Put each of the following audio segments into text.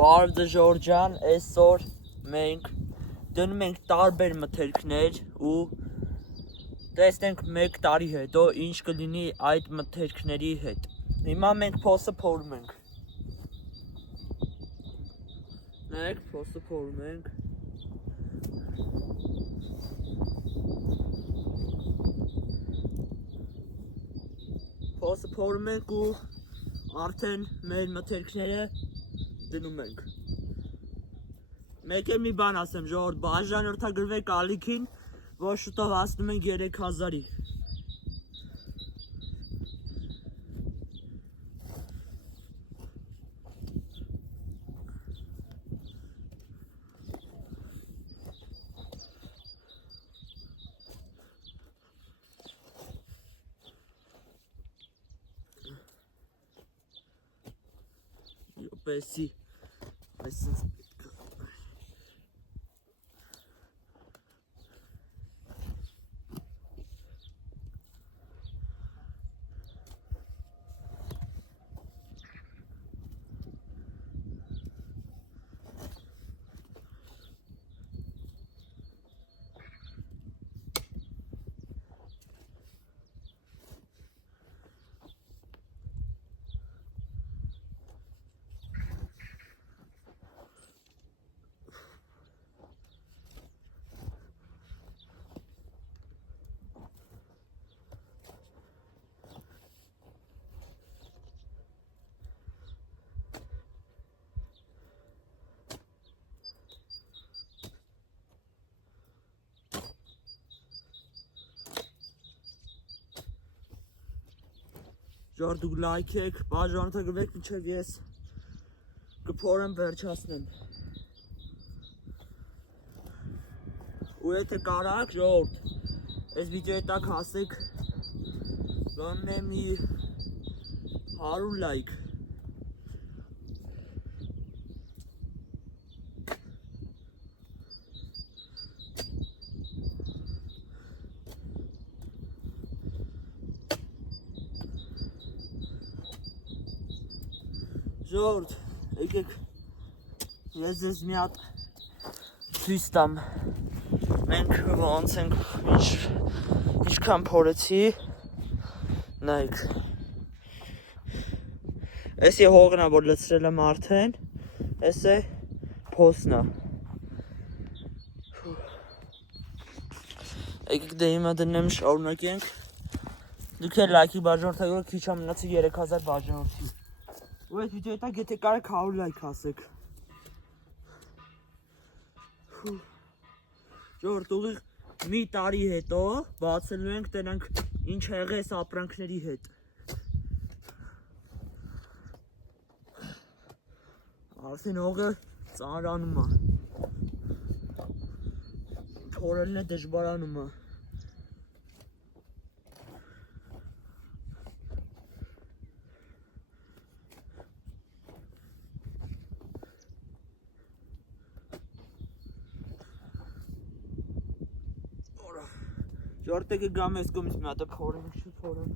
Բարև Ժորջան, այսօր մենք դնում ենք տարբեր մթերքներ ու տեսնենք 1 տարի հետո ինչ կլինի այդ մթերքների հետ։ Հիմա մենք փոսը փորում ենք։ Նայեք, փոսը փորում ենք։ Փոսը փորում ենք ու արդեն մեր մթերքները դնում ենք։ Մեկ էլ մի բան ասեմ, ժողովուրդ, բաժանորդագրվեք ալիքին, որ շուտով հասնում ենք 3000-ի։ Յոպեսի, այսինքն Ժողովուրդ, դուք լայքեք, բաժանորդագրվեք, մինչև ես կփորեմ վերջացնեմ։ Ու եթե կարաք, ժողովուրդ, այս վիդեոյի տակ հասեք գոնե մի 100 լայք։ Ժողովուրդ, եկեք ես ձեզ մի հատ ցույց տամ։ Մենք ոնց ենք ինչքան փորեցի։ Նայեք։ Էս է հողն որ լցրել եմ արդեն։ Էս է փոսն է։ Եկեք դե հիմա դնեմ շարունակենք։ Դուք էլ լայքի բաժանորդագրվեք, քիչ մնացի 3000 բաժանորդի։ Ու այդ վիդեոյի տակ եթե կարեք 100 լայք ասեք։ Ժողովուրդ, ուղիղ մի տարի հետո բացելու ենք, տենանք ինչ եղե այս ապրանքների հետ։ Արդեն հողը ծանրանում է։ Փորելն է դժվարանում է։ Ժողովուրդ, եկեք գամ այս կողմից մի հատ փորեմ, չփորեմ։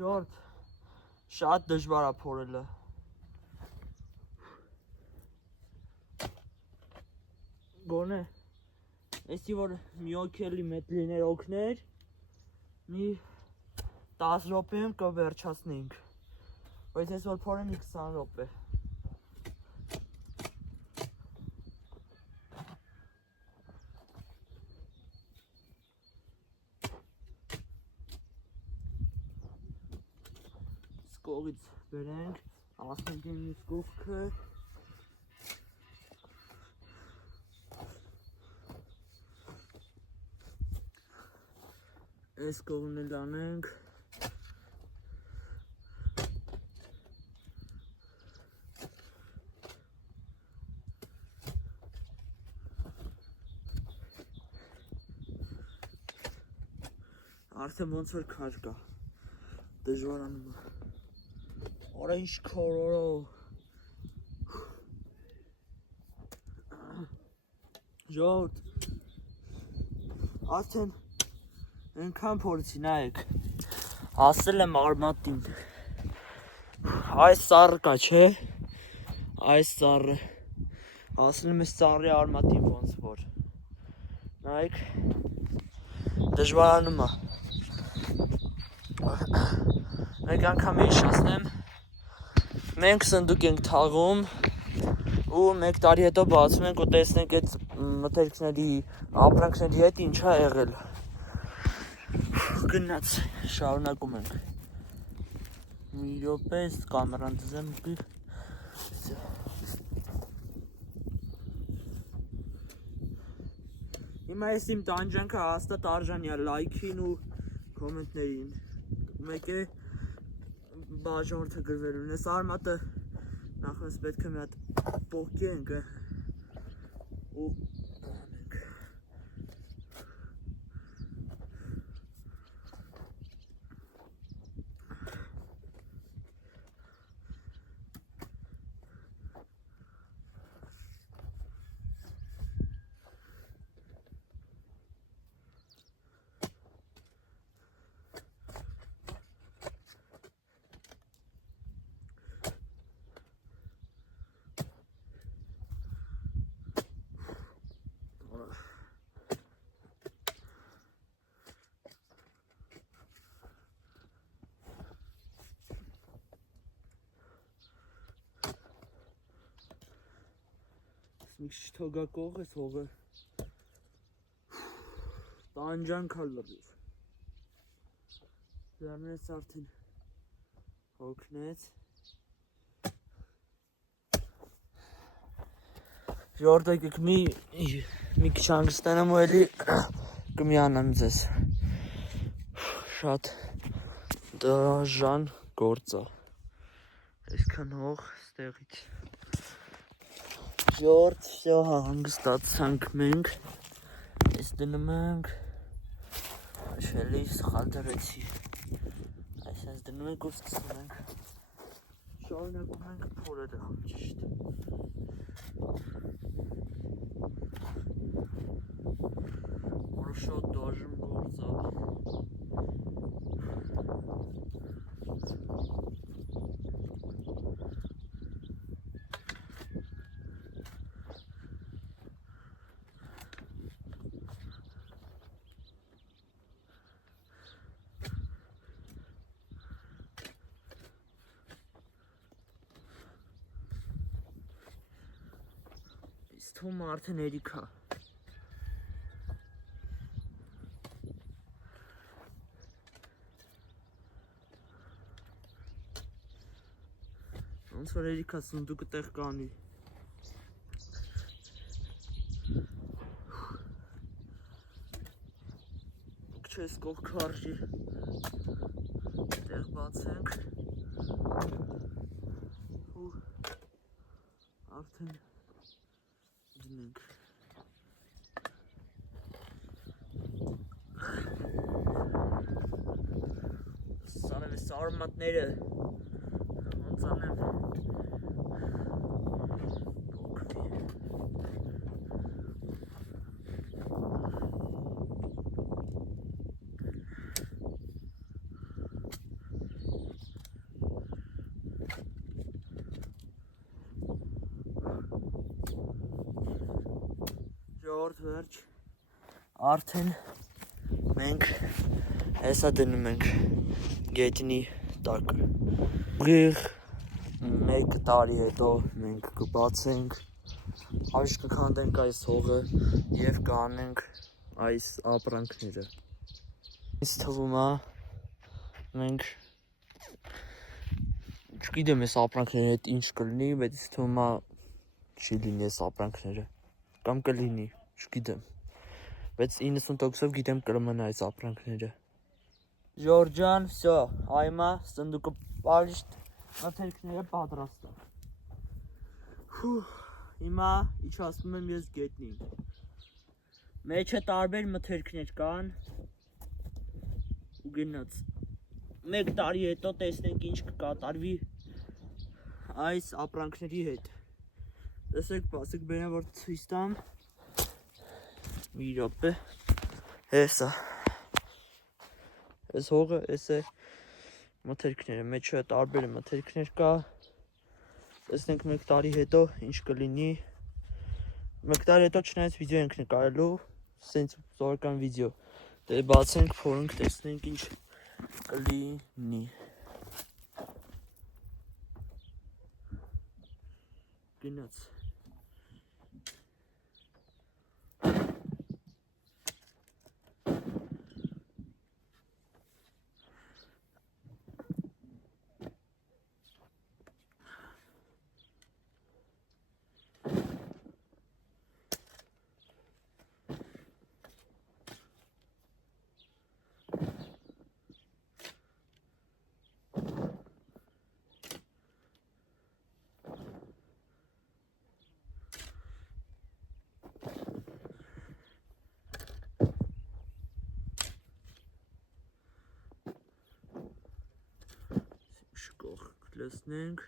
Ժողովուրդ, շատ դժվար է փորելը։ Գոնե, էսի որ մի օքելի մետ լիներ օգներ, մի 10 րոպեում կվերջացնեինք։ Բայց ես որ փորեմ մի 20 րոպե։ Կողից բերենք, ասենք մյուս կողքը։ Այս կողմն էլ անենք։ Արդեն ոնց որ քար կա։ Դժվարանում է։ Արա ինչ քարորա։ Ժողովուրդ։ Արդեն այնքան փորձի նայեք։ Ասել եմ արմատին։ Այս ծառը կա, չէ՞։ Այս ծառը։ Ասել եմ այս ծառի արմատին ոնց որ։ Նայեք։ Դժվարանում է։ Մեկ անգամ ինչ ասեմ։ Մենք սնդուկ ենք թաղում ու 1 տարի հետո բացում ենք ու տեսնենք այդ մթերքների ապրանքների հետ ինչ է եղել։ Գնաց շարունակում ենք։ Մի րոպե կամերան դզեմ ու հիմա ես իմ տանջանքը հաստատ արժանի է լայքին ու կոմենտներին։ Մեկ է բաժանորդը գրվելուն։ Այս արմատը նախնես պետք է մի հատ պոկենք ու անենք։ Մի քիչ թողակող է հողը։ Տանջանքա լրիվ։ Դեռնես արդեն հոգնեց։ Ժողովուրդ եկեք մի քիչ հանգստանամ ու էլի կմիանամ ձեզ։ Շատ դաժան գործ է։ Այսքան հող ստեղից։ Ժողովուրդ, всё հանգստացանք մենք։ Այս դնում ենք։ Շելի սխալ դրեցի։ Այսպես դնում ենք ու սկսում ենք։ Շարունակում ենք փորելը, ճիշտ։ Որը շատ դաժան գործ է։ Թոմը արդեն երիք է։ Ոնց որ երիք է սնդուկը տեղ կանի։ Չես կողքը արժի։ Տեղ բացենք։ Ու արդեն դնենք։ Սարև ես արմատները ոնց անեմ Ժողովուրդ վերջ արդեն մենք հեսա դնում ենք գետնի տակ։ Ուղիղ 1 տարի հետո մենք կբացենք, հավիշ կքանդենք այս հողը և կանենք այս ապրանքները։ Ինձ թվում է մենք չգիտեմ այս ապրանքների հետ ինչ կլինի, բայց ինձ թվում է չի լինի այս ապրանքները կամ կլինի, չգիտեմ, բայց 90%-ով գիտեմ կլմնա այս ապրանքները։ Ժորջան, վсё, այմա սնդուկը պարիշտ մթերքները պատրաստ է։ Հիմա իջացնում եմ ես գետնին։ Մեջը տարբեր մթերքներ կան ու գնաց։ 1 տարի հետո տեսնենք ինչ կկատարվի այս ապրանքների հետ։ Տեսեք, բացեք բերեմ, որ ցույց տամ։ Մի րոպե։ Հեսա։ Այս հողը, այս է մթերքները, մեջը տարբեր մթերքներ կա։ Տեսնենք 1 տարի հետո ինչ կլինի։ 1 տարի հետո չնայած վիդեո ենք նկարելու, սենց զորական վիդեո։ Դե բացենք, փորենք, տեսնենք ինչ կլինի։ Գնաց։ Շկող կլսնենք։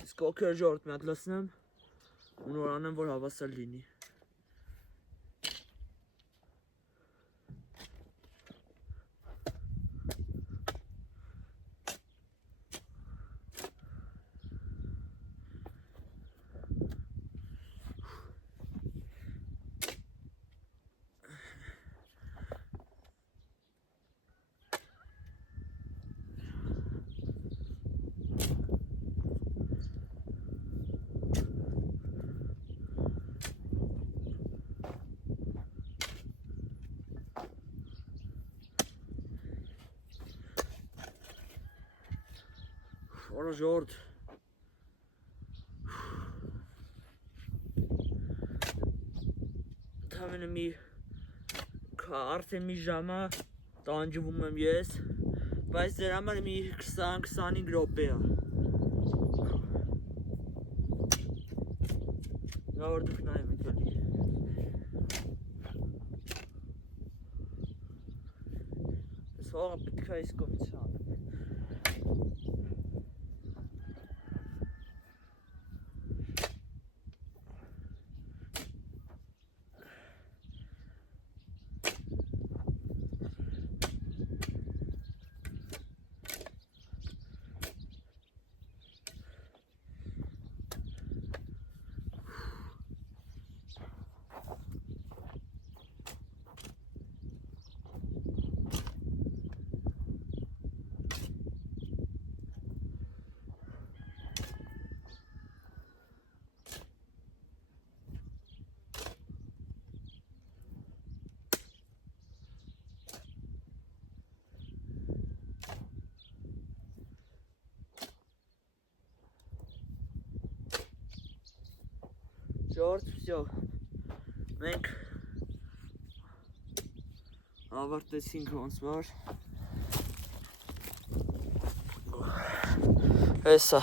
Իսկ օքեր ժորդ մի հատ լսնեմ ու նոր անեմ, որ հավասար լինի։ Որը ժորդ։ Թամենը մի արդեն մի ժամա տանջվում եմ ես, բայց դեր համար մի 20-25 րոպե է։ Նա որ դուք նայում եք էլի։ Այս հողը պետք է այս կողմից անեմ։ Ժորդ, վсё, մենք ավարտեցինք ոնց որ։ Հեսա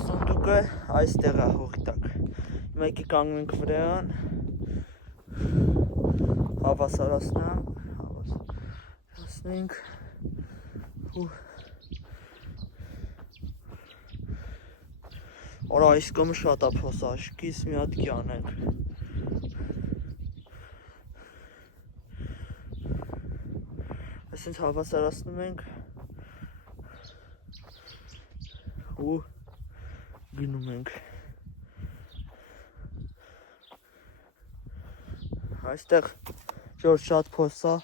սունդուկը այստեղ է հողի տակ։ Մեկի կանգնենք վրան, հավասարացնենք ու Որա այս կոմը շատ է փոսաշկից մի հատ կյանենք։ Այսինքն հավասարացնում ենք ու գնում ենք։ Այստեղ ժոր շատ փոս է,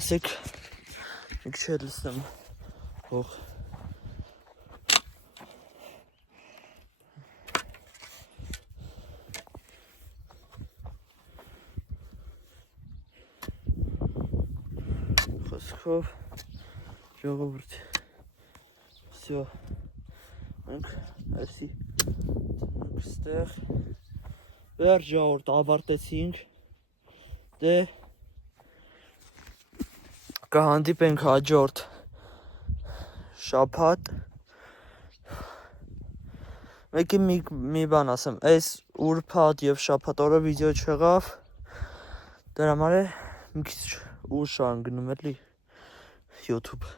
ասեք մի քիչ լսեմ հող։ Խոսքով ժողովուրդ Всё։ Մենք այսի ստեղ վերջորդ ավարտեցինք։ Դե կհանդիպենք հաջորդ շաբաթ։ Մեկի մի բան ասեմ, այս ուրբաթ եւ շաբաթ օրը վիդեո չեղավ։ Դրա համար է մի քիչ ուշ անգնում էլի YouTube։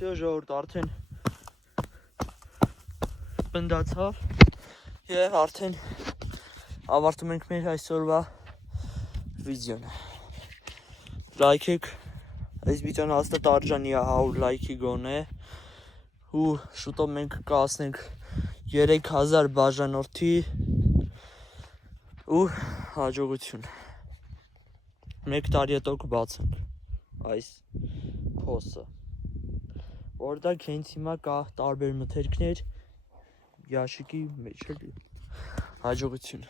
Всё ժողովուրդ արդեն բնդացավ եւ արդեն ավարտում ենք մեր այսօրվա վիդեոն։ Լայքեք, այս վիդեոն հաստատ արժանի է 100 լայքի գոնե ու շուտով մենք կհասնենք 3000 բաժանորդի ու հաջողություն։ 1 տարի հետո կբացենք այս փոսը, որտեղ հենց հիմա կա տարբեր մթերքներ, ящики մեջ էլի։ Հաջողություն։